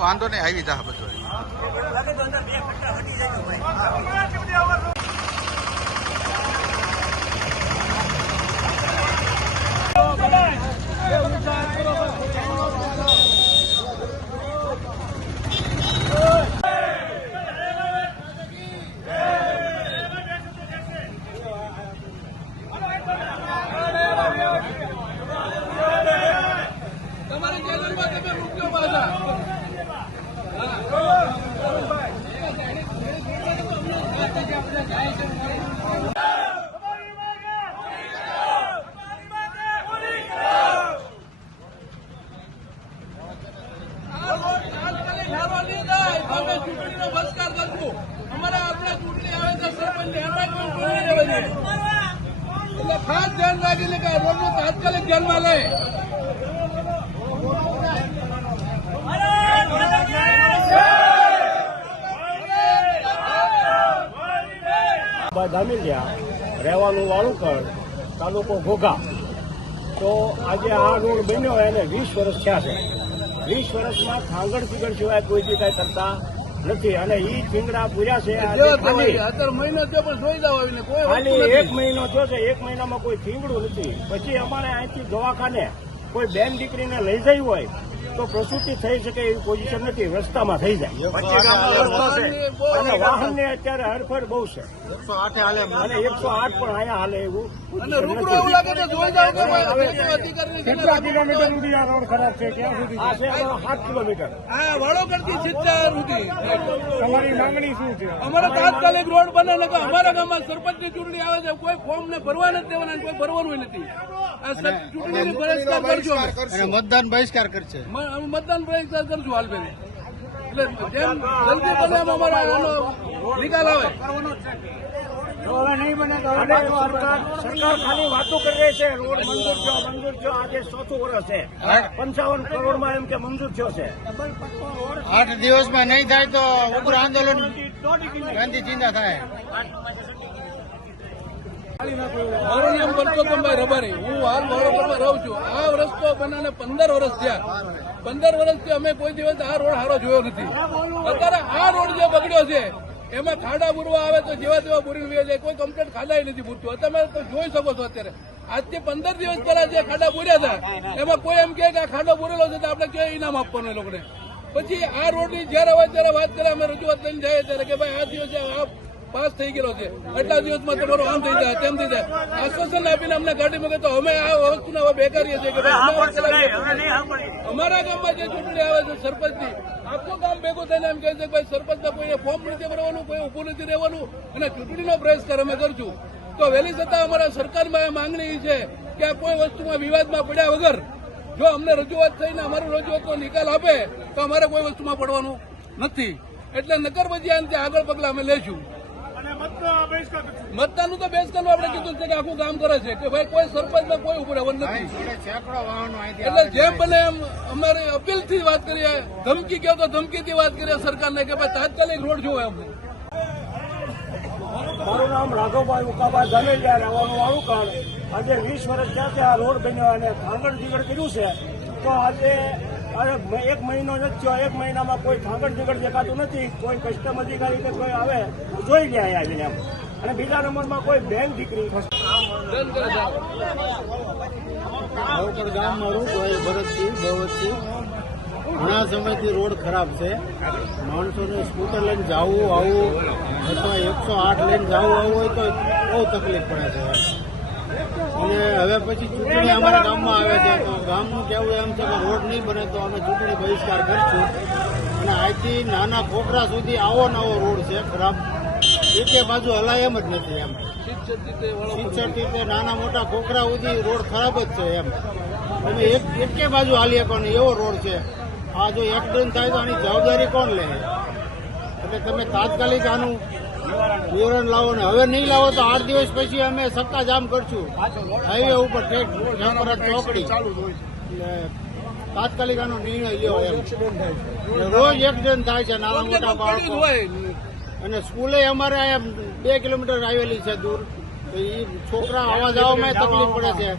વાંધો નહીં આવી જા બધું ખાસ ધ્યાન રાખીને કે રોડનું તાત્કાલિક ધ્યાનમાં લે. ધામીલિયા રહેવાનું વાળુકર તાલુકો ઘોઘા. તો આજે આ રોડ બન્યો એને 20 વર્ષ થયા છે. 20 વર્ષમાં ખાંગડ પીગડ સિવાય કોઈ બી કઈ કરતા નથી અને ઈ થીંગડા પૂર્યા છે. મહિનો થયો પણ જોઈ જાવ આવીને ખાલી 1 મહિનો થયો છે. 1 મહિનામાં કોઈ થીંગડું નથી. પછી અમારે અહીંથી દવાખાને કોઈ બેન દીકરીને લઈ જઈ હોય તો પ્રસૂતિ થઈ શકે એવી પોઝિશન નથી. રસ્તામાં થઈ જાય અને વાહનને અત્યારે હરફર બહુ છે. 108 હાલે અને 108 પણ અહીંયા હાલે એવું. કેટલા કિલોમીટર સુધી આ રોડ ખરાબ છે? ક્યાં સુધી? આ છે 7 કિલોમીટર. વાળોકરથી સિદ્ધાર સુધી. તમારી માંગણી શું છે? અમારે તાત્કાલિક રોડ બને ને કે અમારા ગામમાં સરપંચની ચૂંટણી આવે છે, કોઈ ફોર્મ ને ભરવા નથી દેવાના, કોઈ ભરવાનું નથી. આ ચૂંટણીની બહિષ્કાર કરજો અને મતદાન બહિષ્કાર કરશે. મતદાન બહિષ્કાર કરશું હાલ બેન. એટલે જેમ જલ્દી બને એમ અમારા આનો નિકાલ આવે. નહીં બને સરકાર ખાલી વાતો કરી રહી છે. રોડ મંજૂર થયો. આજે 4થું વર્ષ છે. 55 કરોડમાં એમ કે મંજૂર થયો છે. 8 દિવસમાં નહીં થાય તો ઉગ્ર આંદોલન ગાંધી ચિંતા થાય. મારું નામ પરસોત્તમભાઈ રબારી. હું હાલ વડોદરામાં રહું છું. આ રસ્તો બનાને 15 વર્ષ થયા. 15 વર્ષથી અમે કોઈ દિવસ આ રોડ સારો જોયો નથી. અત્યારે આ રોડ જે બગડ્યો છે એમાં ખાડા બુરવા આવે તો જેવા તેવા બુરી જાય. કોઈ કમ્પ્લેટ ખાડા નથી પૂરતું. તમે તો જોઈ શકો છો. અત્યારે આજથી 15 દિવસ પહેલા જે ખાડા બુર્યા હતા એમાં કોઈ એમ કે આ ખાડો બુરેલો છે તો આપણે કેવું ઇનામ આપવાનું એ લોકોને. પછી આ રોડની જયારે હોય ત્યારે વાત કરે, અમે રજૂઆત લઈને જાય ત્યારે કે ભાઈ આ દિવસે આ પાસ થઈ ગયેલો છે, એટલા દિવસમાં તમારું આમ થઈ જાય તેમ થઈ જાય. આશ્વાસન આપીને અમને ગાડી મૂકે તો અમે આ વસ્તુને હવે બેકારીએ છીએ કે અમારા ગામમાં જે ચૂંટણી આવે છે સરપંચની, આખું ગામ ભેગું થઈને એમ કહે છે કે ભાઈ સરપંચને કોઈને ફોર્મ નથી ભરવાનું, કોઈ ઉભું નથી રહેવાનું અને ચૂંટણીનો બહિષ્કાર અમે કરશું. તો વહેલી છતાં અમારા સરકારમાં માંગણી છે કે આ કોઈ વસ્તુમાં વિવાદમાં પડ્યા વગર જો અમને રજૂઆત થઈને અમારી રજૂઆતનો નિકાલ આપે તો અમારે કોઈ વસ્તુમાં પડવાનું નથી. એટલે નકર પછી આનાથી આગળ પગલા અમે લઈશું. મતદાનનું તો બેસ કરવું આપણે કીધું છે કે આખું કામ કરે છે કે ભાઈ કોઈ સરપંચમાં કોઈ ઉભું રહેવાનું નથી. એટલે જેમ બને એમ અમારી અપીલથી વાત કરીએ, ધમકી કહો તો ધમકીથી વાત કરીએ સરકારને કે ભાઈ તાત્કાલિક રોડ જોવો એમ. મારું નામ રાઘવભાઈ ઉકાભાઈ જામેલિયા, રહેવાનું વાળુકાળ. આજે 20 વર્ષ થયા છે આ રોડ બન્યો અને થાંગણ જીગડ કર્યું છે. તો આજે એક મહિનો નથી થયો, એક મહિનામાં કોઈ થાંગણ જીગડ દેખાતું નથી. કોઈ કસ્ટમ અધિકારી કે કોઈ આવે જોઈ ગયા આજે એમ. અને બીજા નંબરમાં કોઈ બેંક દીકરી નવકર ગામ મારું ભરતસિંહ ભગવતસિંહ. ઘણા સમયથી રોડ ખરાબ છે. માણસોને સ્કૂટર લઈને જવું આવવું અથવા 108 લઈને જવું આવવું હોય તો બહુ તકલીફ પડે છે. અને હવે પછી ચૂંટણી અમારા ગામમાં આવે છે તો ગામનું કહેવું એમ છે કે રોડ નહીં બને તો અમે ચૂંટણી બહિષ્કાર કરીશું. અને આજથી નાના ખોખરા સુધી આવો નવો રોડ છે ખરાબ. એકે બાજુ હલાય એમ જ નથી એમ. 70 થી નાના મોટા ખોખરા સુધી રોડ ખરાબ જ છે એમ. તમે એકે બાજુ હાલી શકો ને એવો રોડ છે. આ જો એક્સિડન્ટ થાય તો આની જવાબદારી કોણ લે? એટલે તમે તાત્કાલિક આનું નિવારણ લાવો ને હવે નહીં લાવો તો 8 દિવસ પછી અમે સત્તા જામ કરશું હાઈવે ઉપર ચોકડી. એટલે તાત્કાલિક આનો નિર્ણય લેવો એમ. રોજ એક્સિડન્ટ થાય છે નાના મોટા બાળકો. અને સ્કૂલે અમારે અહીંયા 2 કિલોમીટર આવેલી છે દૂર. તો એ છોકરા આવવા જવામાં તકલીફ પડે છે.